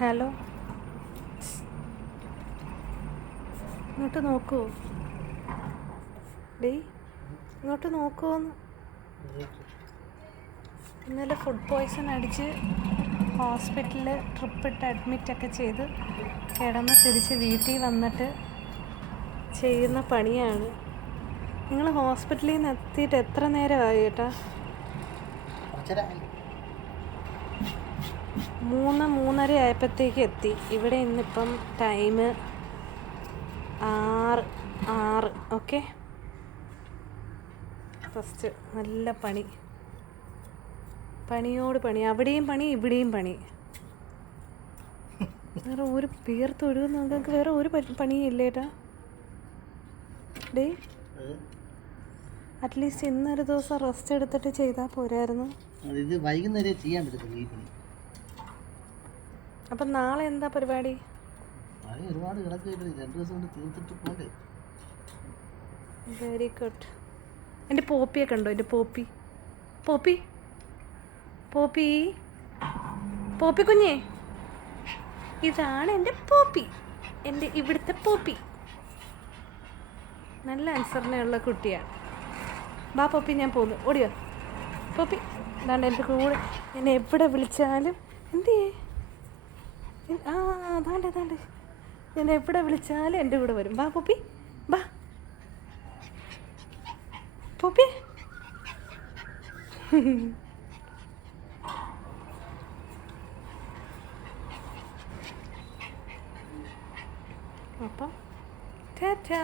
Hello ഇങ്ങോട്ട് നോക്കൂ. Day ഇങ്ങോട്ട് നോക്കുമോന്ന് ഇന്നലെ ഫുഡ് പോയ്സൺ അടിച്ച് ഹോസ്പിറ്റലിൽ ട്രിപ്പിട്ട് അഡ്മിറ്റൊക്കെ ചെയ്ത് കിടന്ന് തിരിച്ച് വീട്ടിൽ വന്നിട്ട് ചെയ്യുന്ന പണിയാണ്. നിങ്ങൾ ഹോസ്പിറ്റലിൽ നിന്ന് എത്തിയിട്ട് എത്ര നേരമായി കേട്ടാ മൂന്ന് മൂന്നര ആയപ്പോഴത്തേക്ക് എത്തി. ഇവിടെ ഇന്നിപ്പം ടൈം ആറ് ആറ് ഓക്കെ ഫസ്റ്റ് നല്ല പണി. പണിയോട് പണി. അവിടെയും പണി ഇവിടെയും പണി. വേറെ ഒരു പേർത്തൊഴിവ് നിങ്ങൾക്ക് വേറെ ഒരു പണിയും ഇല്ലേട്ടാ? ഡേ അറ്റ്ലീസ്റ്റ് ഇന്നൊരു ദിവസം റെസ്റ്റ് എടുത്തിട്ട് ചെയ്താൽ പോരായിരുന്നു. ഇത് വൈകുന്നേരം ചെയ്യാൻ പറ്റത്തില്ല ഈ പണി. അപ്പം നാളെ എന്താ പരിപാടി? ഒരുപാട് രണ്ട് ദിവസം കൊണ്ട് തീർത്തിട്ട് പോണ്ടേ. വെരി ഗുഡ് എന്റെ പോപ്പിയെ കണ്ടോ? എന്റെ പോപ്പി. പോപ്പി? പോപ്പി? പോപ്പി കുഞ്ഞേ. ഇതാണ് എന്റെ പോപ്പി. എന്റെ ഇവിടുത്തെ പോപ്പി. നല്ല അനുസരണയുള്ള കുട്ടിയാണ് ബാ പോപ്പി ഞാൻ പോന്നു. ഓടിയോ. പോപ്പി ഇതാണ്ട് എന്റെ കൂടെ. എന്നെ എവിടെ വിളിച്ചാലും എന്തേ ചെയ്യേ ആ അതാണ്ട് അതാണ്ട് ഞാൻ എവിടെ വിളിച്ചാലും എന്റെ കൂടെ വരും. വാ പൊപ്പി. വാ. പൊപ്പി. അപ്പം. ടാറ്റാ